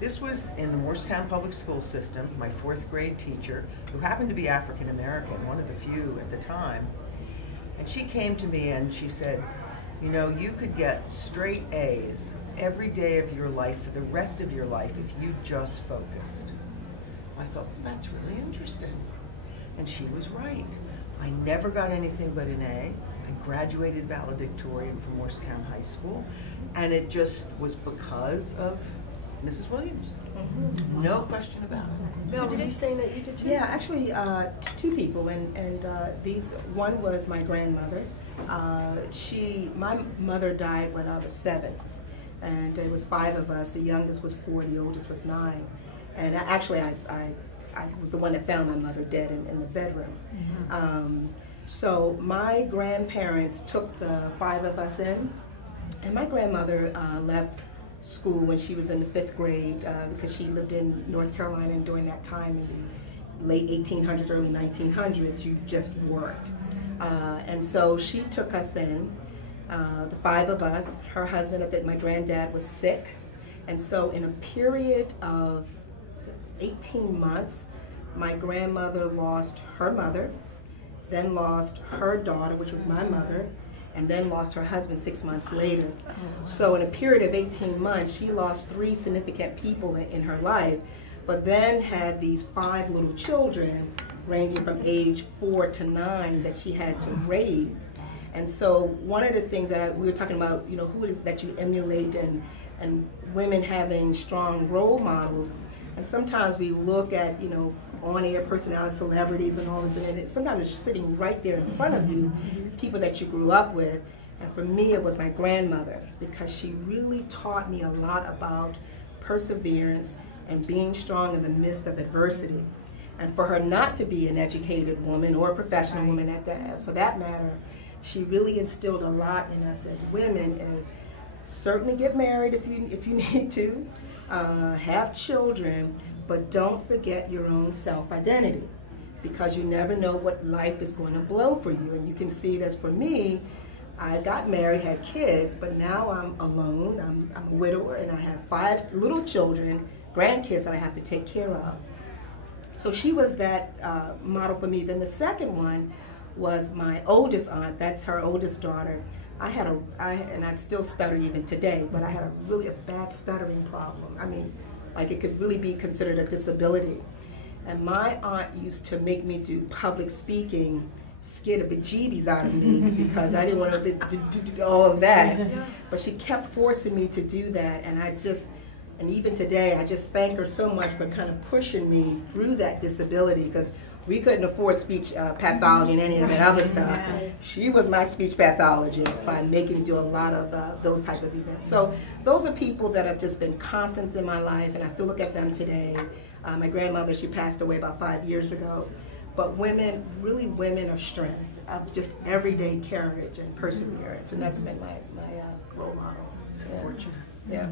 This was in the Morristown Public School System, my fourth grade teacher, who happened to be African American, one of the few at the time. And she came to me and she said, you know, you could get straight A's every day of your life for the rest of your life if you just focused. I thought, well, that's really interesting. And she was right. I never got anything but an A. I graduated valedictorian from Morristown High School, and it just was because of Mrs. Williams. No question about it. So did you say that you did too? Yeah, actually, two people, and one was my grandmother. My mother died when I was 7, and it was 5 of us. The youngest was 4, the oldest was 9, and actually, I was the one that found my mother dead in the bedroom. So my grandparents took the 5 of us in, and my grandmother left school when she was in the 5th grade because she lived in North Carolina, and during that time in the late 1800s, early 1900s, you just worked. And so she took us in, the 5 of us. Her husband, my granddad, was sick, and so in a period of 18 months, my grandmother lost her mother, then lost her daughter, which was my mother, and then lost her husband 6 months later. So in a period of 18 months, she lost 3 significant people in her life, but then had these 5 little children ranging from age 4 to 9 that she had to raise. And so one of the things that we were talking about, you know, who it is that you emulate, and women having strong role models. And sometimes we look at, you know, on-air personality, celebrities and all this, and sometimes it's sitting right there in front of you, people that you grew up with. And for me, it was my grandmother, because she really taught me a lot about perseverance and being strong in the midst of adversity. And for her not to be an educated woman or a professional woman for that matter, she really instilled a lot in us as women, is certainly get married if you need to, have children, but don't forget your own self-identity, because you never know what life is going to blow for you. And you can see it as for me, I got married, had kids, but now I'm alone, I'm a widower, and I have 5 little children, grandkids that I have to take care of. So she was that model for me. Then the second one was my oldest aunt, that's her oldest daughter. And I still stutter even today, but I had a really bad stuttering problem. I mean, like it could really be considered a disability. And my aunt used to make me do public speaking, scared the bejeebies out of me because I didn't want to do all of that. But she kept forcing me to do that, and even today, I just thank her so much for kind of pushing me through that disability, because we couldn't afford speech pathology and any of that other stuff. She was my speech pathologist by making me do a lot of those type of events. So those are people that have just been constants in my life, and I still look at them today. My grandmother, she passed away about 5 years ago. But women, really women of strength, of just everyday courage and perseverance, and that's been my role model. So fortunate. Yeah.